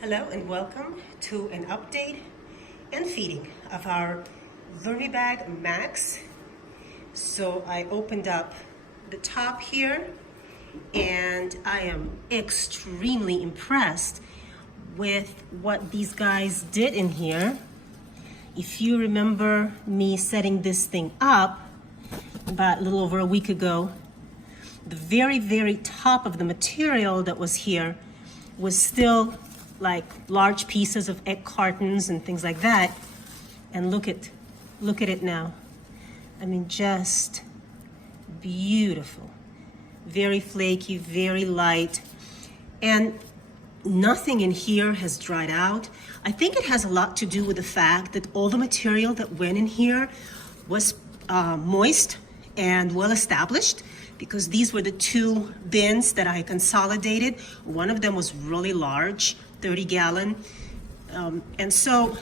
Hello and welcome to an update and feeding of our VermiBag Max. So I opened up the top here and I am extremely impressed with what these guys did in here. If you remember me setting this thing up about a little over a week ago, the very top of the material that was here was still like large pieces of egg cartons and things like that. And look at it now. I mean, just beautiful. Very flaky, very light. And nothing in here has dried out. I think it has a lot to do with the fact that all the material that went in here was moist and well established, because these were the two bins that I consolidated. One of them was really large, 30-gallon. And so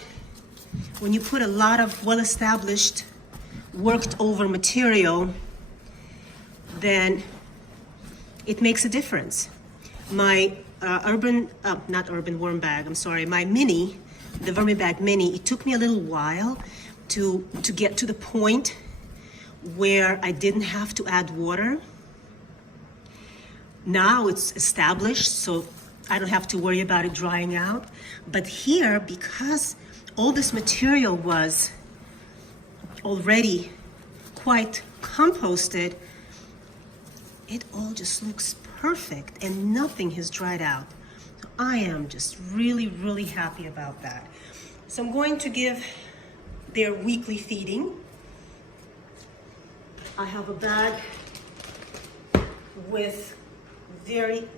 when you put a lot of well-established, worked over material, then it makes a difference. My not urban worm bag, I'm sorry, my mini, the VermiBag mini, it took me a little while to get to the point where I didn't have to add water. Now it's established, so I don't have to worry about it drying out. But here, because all this material was already quite composted, it all just looks perfect and nothing has dried out. So I am just really happy about that. So I'm going to give their weekly feeding. I have a bag with very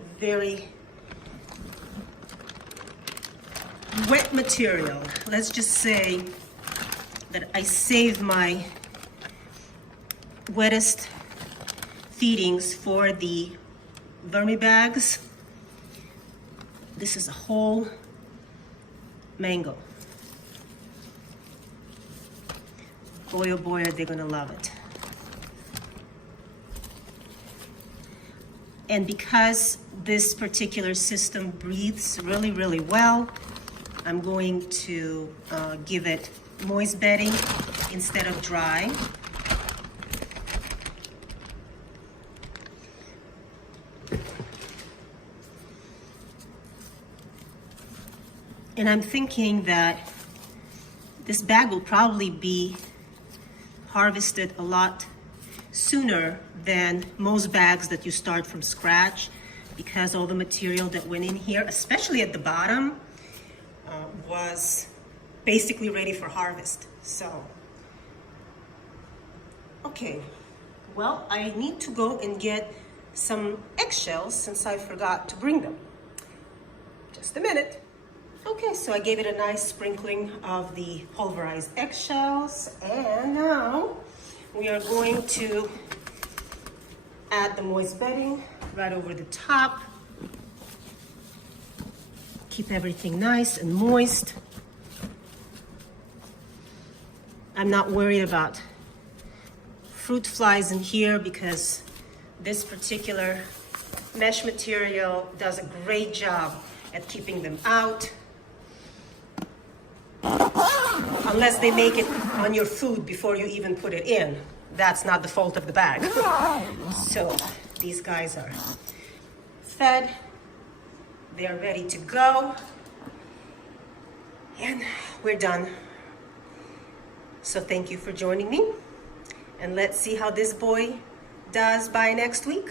wet material. Let's just say that I saved my wettest feedings for the VermiBags. This is a whole mango. Boy, oh boy, are they gonna love it. And because this particular system breathes really well, I'm going to give it moist bedding instead of dry. And I'm thinking that this bag will probably be harvested a lot sooner than most bags that you start from scratch, because all the material that went in here, especially at the bottom, was basically ready for harvest. So, okay, well, I need to go and get some eggshells since I forgot to bring them. Just a minute. Okay, so I gave it a nice sprinkling of the pulverized eggshells, and now we are going to add the moist bedding right over the top. Keep everything nice and moist. I'm not worried about fruit flies in here because this particular mesh material does a great job at keeping them out. Unless they make it on your food before you even put it in. That's not the fault of the bag. So these guys are fed. They are ready to go. And we're done. So thank you for joining me. And let's see how this boy does by next week.